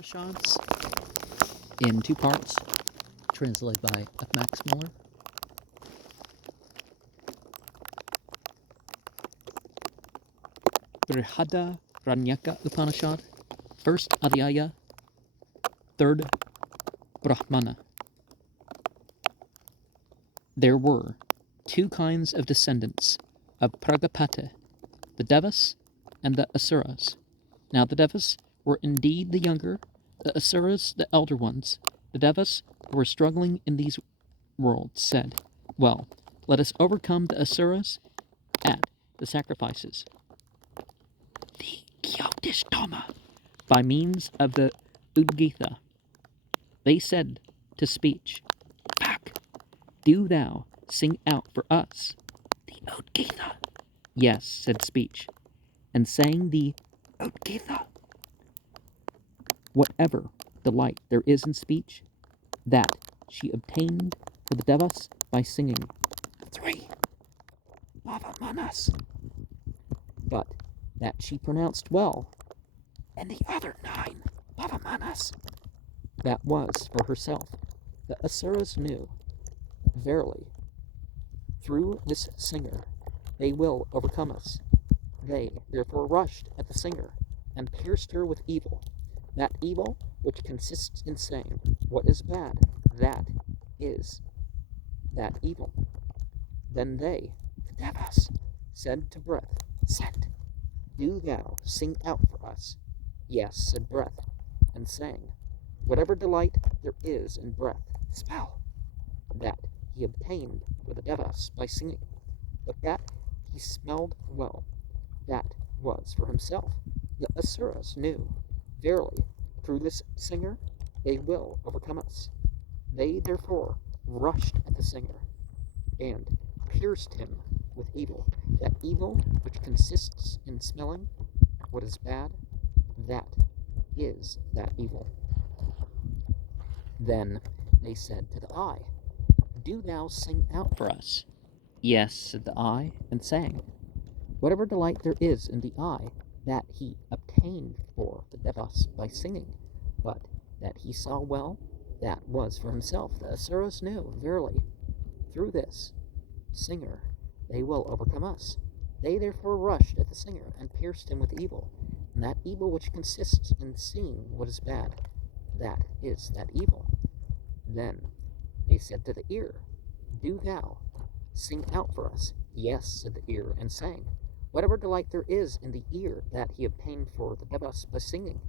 Upanishads in two parts, translated by Max Muller. Brihadaranyaka Upanishad, first Adhyaya, third Brahmana. There were two kinds of descendants of Prajapati, the Devas and the Asuras. Now the Devas were indeed the younger, the Asuras the elder ones. The Devas, who were struggling in these worlds, said, "Well, let us overcome the Asuras at the sacrifices, the Kyodishtama, by means of the Udgitha." They said to speech, "Back, do thou sing out for us the Udgitha." Yes, said speech, and sang the Udgitha. Whatever delight there is in speech, that she obtained for the Devas by singing 3 Bhavamanas, but that she pronounced well, and the other 9 Bhavamanas, that was for herself. The Asuras knew, verily, through this singer they will overcome us. They therefore rushed at the singer and pierced her with evil, that evil which consists in saying what is bad, that is that evil. Then they, the Devas, said to Breath, "Send, do thou sing out for us." Yes, said Breath, and sang, "Whatever delight there is in breath, spell, that he obtained for the Devas by singing, but that he smelled well, that was for himself." The Asuras knew, verily, through this singer they will overcome us. They therefore rushed at the singer and pierced him with evil, that evil which consists in smelling what is bad, that is that evil. Then they said to the eye, "Do thou sing out for us." Yes, said the eye, and sang. Whatever delight there is in the eye, that he obtained for the Devas by singing, but that he saw well, that was for himself. The Asuras knew, verily, through this singer they will overcome us. They therefore rushed at the singer and pierced him with evil, and that evil which consists in seeing what is bad, that is that evil. Then they said to the ear, "Do thou sing out for us." Yes, said the ear, and sang. Whatever delight there is in the ear, that he obtained for the Devas by singing,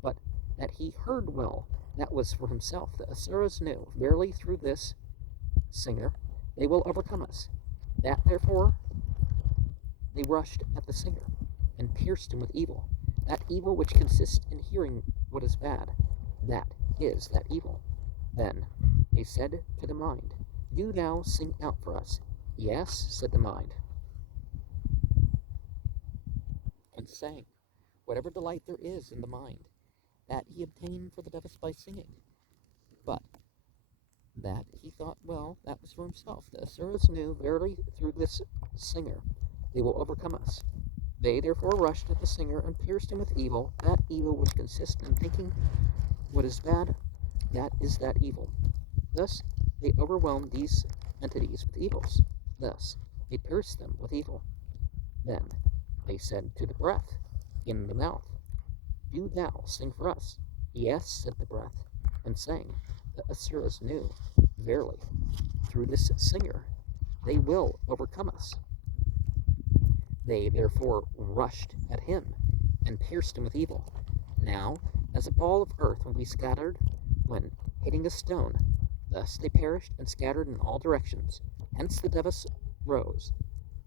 but that he heard well, that was for himself. The Asuras knew, verily, through this singer they will overcome us. That therefore they rushed at the singer and pierced him with evil, that evil which consists in hearing what is bad, that is that evil. Then they said to the mind, "Do thou sing out for us." Yes, said the mind, and sang. Whatever delight there is in the mind, that he obtained for the Devas by singing, but that he thought well, that was for himself. The Asuras knew, verily, through this singer they will overcome us. They therefore rushed at the singer and pierced him with evil, that evil which consists in thinking what is bad, that is that evil. Thus they overwhelmed these entities with evils. Thus they pierced them with evil. Then they said to the breath in the mouth, "Do thou sing for us." Yes, said the breath, and sang. The Asuras knew, verily, through this singer they will overcome us. They therefore rushed at him and pierced him with evil. Now, as a ball of earth will be scattered when hitting a stone, thus they perished and scattered in all directions. Hence the Devas rose.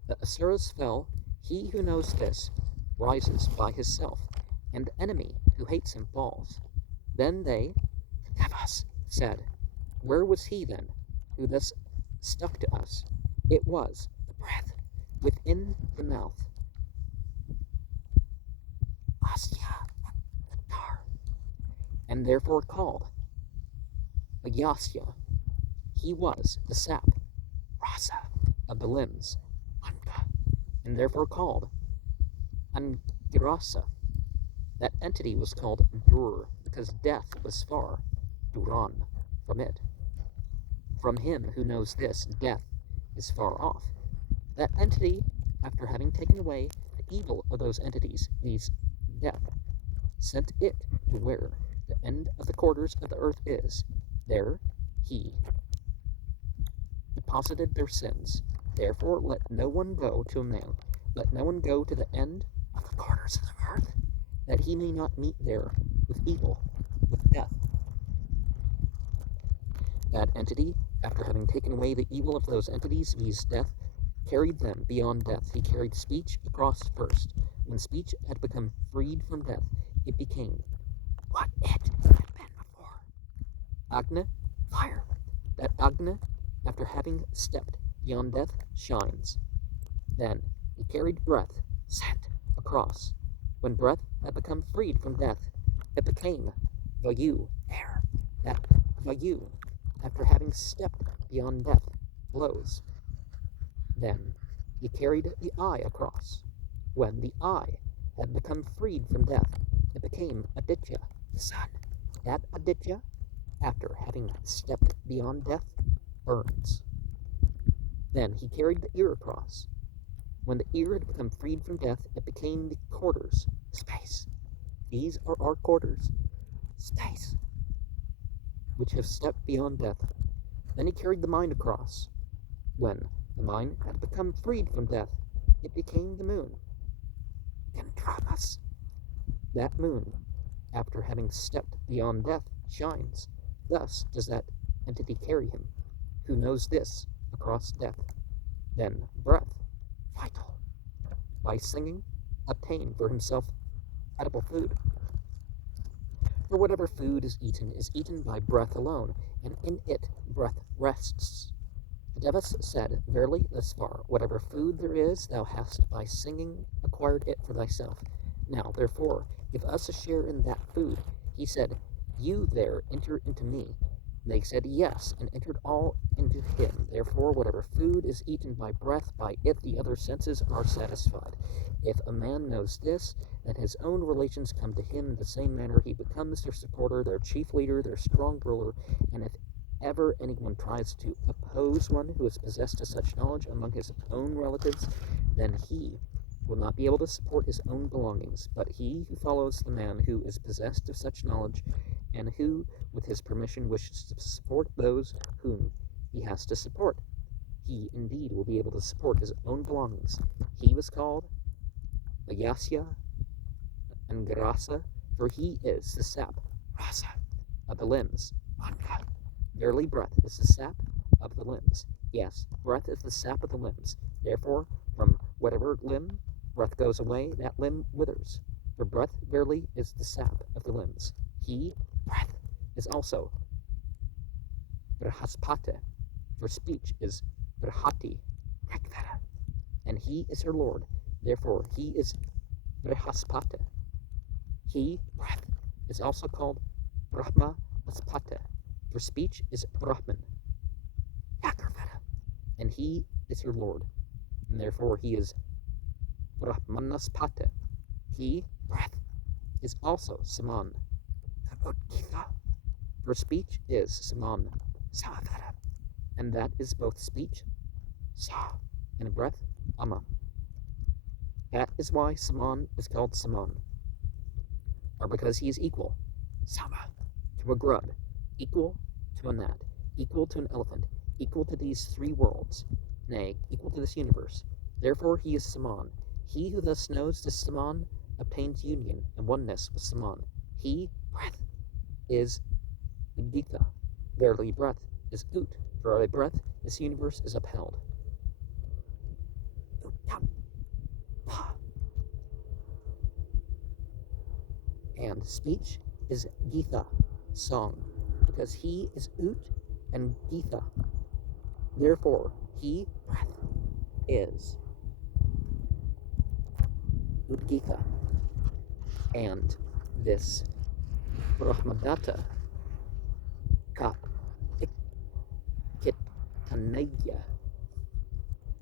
The Asuras fell. He who knows this rises by himself, and the enemy who hates him falls. Then they, the Devas, said, "Where was he then, who thus stuck to us?" It was the breath within the mouth. Asya, the tar, and therefore called Agyasya. He was the sap, rasa, of the limbs, Anga, and therefore called Angirasa. That entity was called Dur, the because death was far, duran, from it. From him who knows this, death is far off. That entity, after having taken away the evil of those entities, viz. Death, sent it to where the end of the quarters of the earth is. There he deposited their sins. Therefore let no one go to a man, let no one go to the end of the quarters of the earth, that he may not meet there with evil, with death. That entity, after having taken away the evil of those entities, viz. Death, carried them beyond death. He carried speech across first. When speech had become freed from death, it became what it had been before. Agna, fire. That Agna, after having stepped beyond death, shines. Then he carried breath, sent across. When breath had become freed from death, it became Vayu, air. That Vayu, after having stepped beyond death, blows. Then he carried the eye across. When the eye had become freed from death, it became Aditya, the sun. That Aditya, after having stepped beyond death, burns. Then he carried the ear across. When the ear had become freed from death, it became the quarters, space. These are our quarters, space, which have stepped beyond death. Then he carried the mind across. When the mind had become freed from death, it became the moon, Kentramas. That moon, after having stepped beyond death, shines. Thus does that entity carry him, who knows this, across death. Then breath, vital, by singing, obtain for himself edible food. For whatever food is eaten by breath alone, and in it breath rests. The Devas said, verily, thus far, whatever food there is, thou hast by singing acquired it for thyself. Now, therefore, give us a share in that food. He said, you there enter into me. They said yes, and entered all into him. Therefore, whatever food is eaten by breath, by it the other senses are satisfied. If a man knows this, then his own relations come to him in the same manner. He becomes their supporter, their chief leader, their strong ruler, and if ever anyone tries to oppose one who is possessed of such knowledge among his own relatives, then he will not be able to support his own belongings, but he who follows the man who is possessed of such knowledge, and who, with his permission, wishes to support those whom he has to support, he indeed will be able to support his own belongings. He was called Ayasya and Grasa, for he is the sap, rasa, of the limbs. Verily, breath is the sap of the limbs. Yes, breath is the sap of the limbs. Therefore, from whatever limb breath goes away, that limb withers. For breath verily is the sap of the limbs. He, breath, is also Brihaspata, for speech is Brihati, Rekvara, and he is her lord. Therefore, he is Brihaspata. He, breath, is also called Brahma Aspata, for speech is Brahman, Yakarvara, and he is her lord. And therefore, he is Brahmanaspata. He, breath, is also Saman, for speech is Saman, Savara, and that is both speech, Sa, and breath, Ama. That is why Saman is called Saman, or because he is equal, Sama, to a grub, equal to a gnat, equal to an elephant, equal to these three worlds, nay, equal to this universe. Therefore he is Saman. He who thus knows this Saman obtains union and oneness with Saman. He, breath, is Udgita. Verily, breath is Ut. For by breath this universe is upheld. And speech is Gita, song, because he is Ut and Gita. Therefore, he, breath, is Udgita. And this Brahmadatta Kap Kitanaya,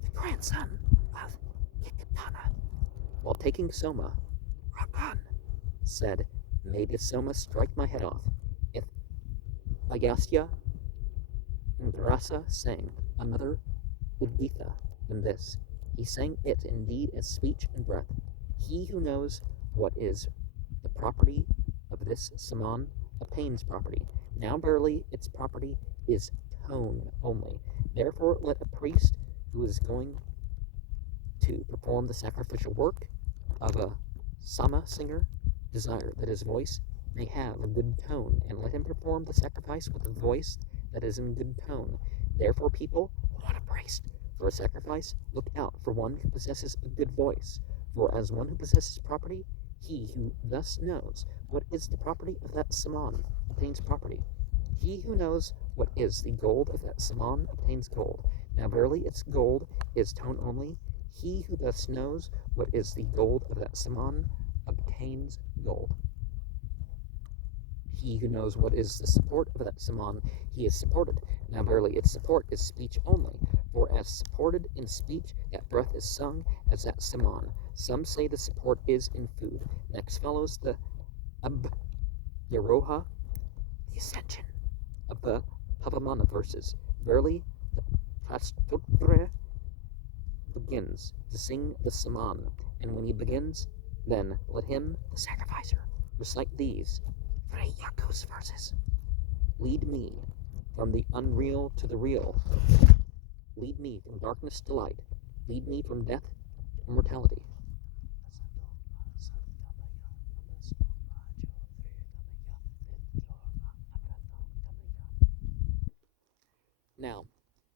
the grandson of Kikatana, while taking Soma, Rakan, said, May this soma strike my head off. If Agastya Ingrasa sang another Udgitha than this, he sang it indeed as speech and breath. He who knows what is the property of this saman obtains property. Now verily its property is tone only. Therefore let a priest who is going to perform the sacrificial work of a sama singer desire that his voice may have a good tone, and let him perform the sacrifice with a voice that is in good tone. Therefore people who want a priest for a sacrifice, look out for one who possesses a good voice, for as one who possesses property, he who thus knows what is the property of that saman obtains property. He who knows what is the gold of that saman obtains gold. Now verily its gold is tone only. He who thus knows what is the gold of that saman obtains gold. He who knows what is the support of that saman, he is supported. Now verily its support is speech only, for as supported in speech, that breath is sung as that saman. Some say the support is in food. Next follows the Yaroha, the ascension of the Pavamana verses. Verily, the Prastotra begins to sing the saman, and when he begins, then let him, the sacrificer, recite these Yaku's verses. Lead me from the unreal to the real. Lead me from darkness to light. Lead me from death to immortality. Now,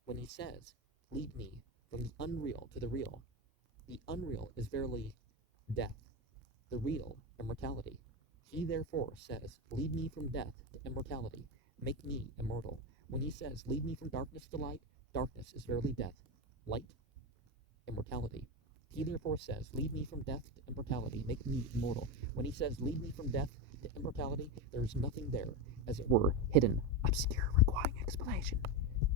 when he says, lead me from the unreal to the unreal is verily death, the real immortality. He therefore says, lead me from death to immortality, make me immortal. When he says, lead me from darkness to light, darkness is verily death, light, immortality. He therefore says, lead me from death to immortality, make me immortal. When he says, lead me from death to immortality, there is nothing there, as it were, hidden, obscure, requiring explanation.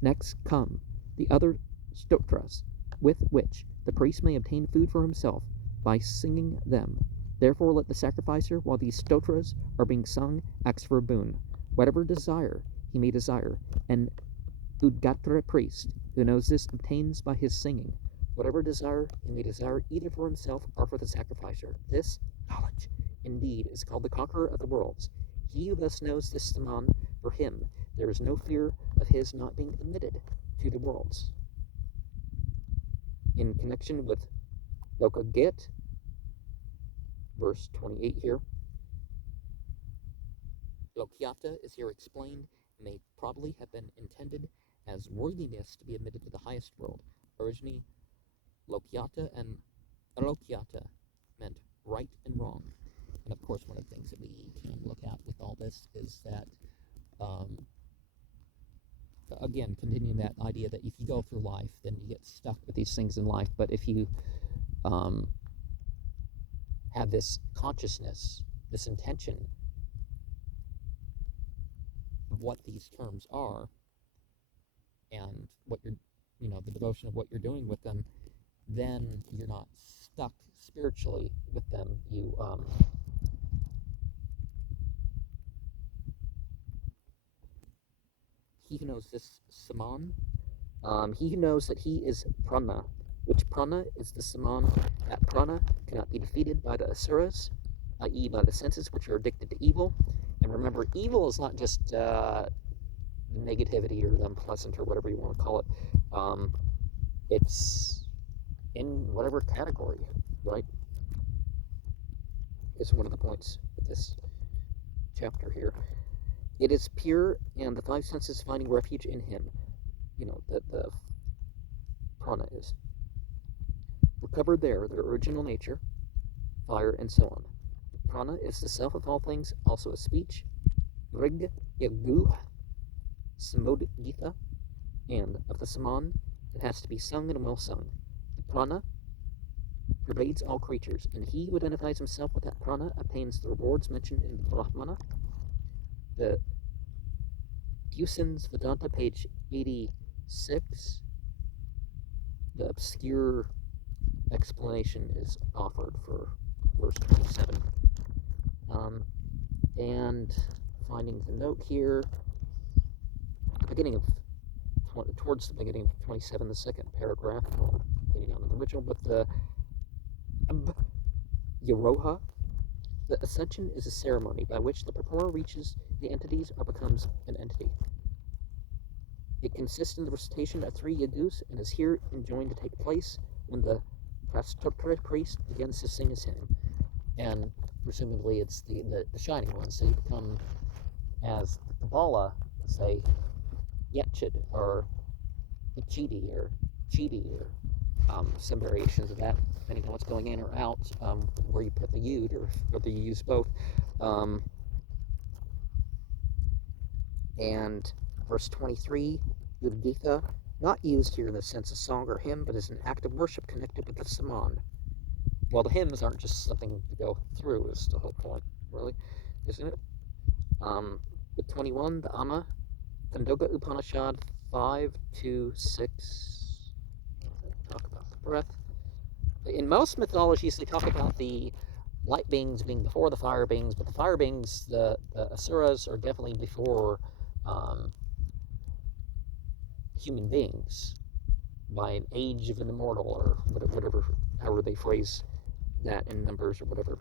Next come the other stotras, with which the priest may obtain food for himself by singing them. Therefore let the sacrificer, while these stotras are being sung, ask for a boon. Whatever desire he may desire, an Udgatra priest who knows this obtains by his singing. Whatever desire he may desire either for himself or for the sacrificer. This knowledge, indeed, is called the conqueror of the worlds. He who thus knows this saman, for him there is no fear of his not being admitted to the worlds. In connection with Lokagit, verse 28 here, Lokyata is here explained and may probably have been intended as worthiness to be admitted to the highest world. Originally, Lokyata and Alokyata meant right and wrong. And of course, one of the things that we can look at with all this is that, again, continuing that idea that if you go through life, then you get stuck with these things in life. But if you have this consciousness, this intention of what these terms are, and what you're, the devotion of what you're doing with them, then you're not stuck spiritually with them. You he who knows this saman, he who knows that he is prana, which prana is the saman. That prana cannot be defeated by the asuras, i.e. by the senses which are addicted to evil. And remember, evil is not just negativity or the unpleasant or whatever you want to call it. It's in whatever category, right? Is one of the points of this chapter here. It is pure, and the five senses finding refuge in him. That the prana is recovered there, their original nature, fire, and so on. Prana is the self of all things, also a speech. Rig, yagu, samodgita, and of the saman, it has to be sung and well sung. The prana pervades all creatures, and he who identifies himself with that prana obtains the rewards mentioned in the Brahmana. The Dusins Vedanta, page 86, the obscure explanation is offered for verse 27. And finding the note here, beginning of towards the beginning of 27, the second paragraph, getting on the original, but the Yaroha, the ascension is a ceremony by which the performer reaches the entities or becomes an entity. It consists in the recitation of 3 yagus and is here enjoined to take place when the Prastotra priest begins to sing his hymn. And presumably it's the shining one, so you become, as the Kabbalah say, Yetchid or Ichidi or Chidi or some variations of that, depending on what's going in or out, where you put the yud or whether you use both. And verse 23, Udgitha, not used here in the sense of song or hymn, but as an act of worship connected with the saman. Well, the hymns aren't just something to go through, is the whole point, really, isn't it? With 21, the Amma, Kandoga Upanishad 5.2.6, talk about the breath. In most mythologies, they talk about the light beings being before the fire beings, but the fire beings, the asuras, are definitely before human beings by an age of an immortal, or whatever, however they phrase that in numbers or whatever.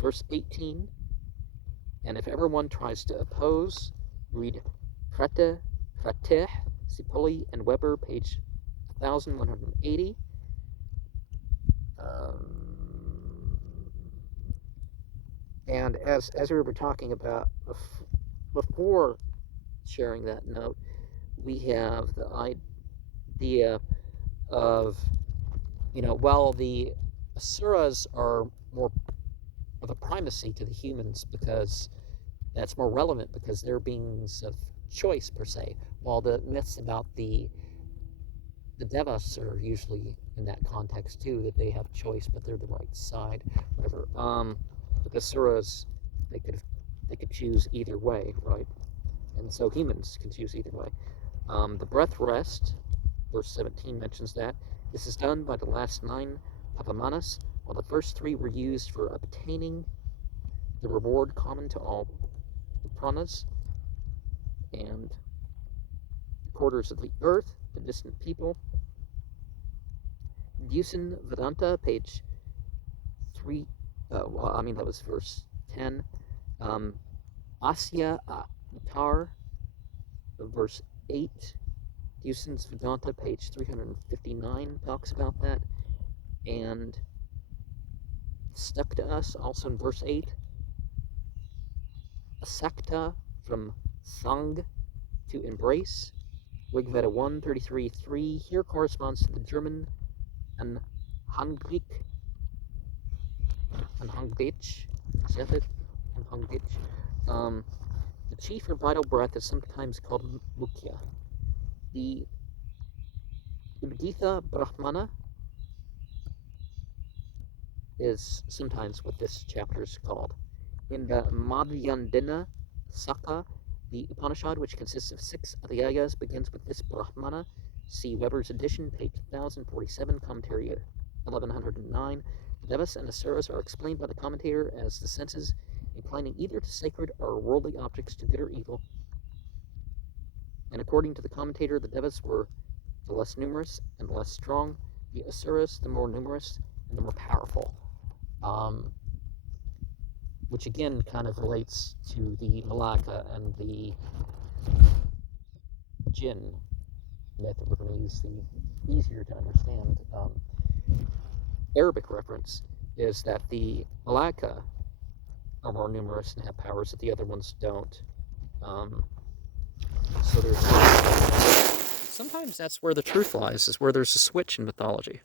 Verse 18, and if everyone tries to oppose, read Prateh, Cipolli, and Weber, page 1180. And as we were talking about before sharing that note, we have the idea of, while the asuras are more of a primacy to the humans because that's more relevant because they're beings of choice per se, while the myths about the devas are usually in that context too, that they have choice but they're the right side, whatever. But the asuras, they could choose either way, right? And so humans can choose either way. The breath rest, verse 17 mentions that. This is done by the last 9 apamanas, while the first 3 were used for obtaining the reward common to all the pranas and the quarters of the earth, the distant people. Dusan Vedanta, page 3, that was verse 10. Asya Avatar, verse 8. Dusan's Vedanta, page 359, talks about that. And stuck to us, also in verse 8. Asakta, from Sang, to embrace. Rigveda 1.33.3 here corresponds to the German Anhanglich, is that it? Anhanglich. The chief or vital breath is sometimes called Mukhya. The Udgitha Brahmana is sometimes what this chapter is called. In the Madhyandina Saka, the Upanishad, which consists of 6 adhyayas, begins with this Brahmana. See Weber's edition, page 1047, commentary 1109. The devas and asuras are explained by the commentator as the senses inclining either to sacred or worldly objects, to good or evil. And according to the commentator, the devas were the less numerous and the less strong, the asuras the more numerous and the more powerful. Which again kind of relates to the Malaka and the Jinn myth. We're going to use the easier to understand Arabic reference, is that the Malaka are more numerous and have powers that the other ones don't. So there's sometimes that's where the truth lies, is where there's a switch in mythology.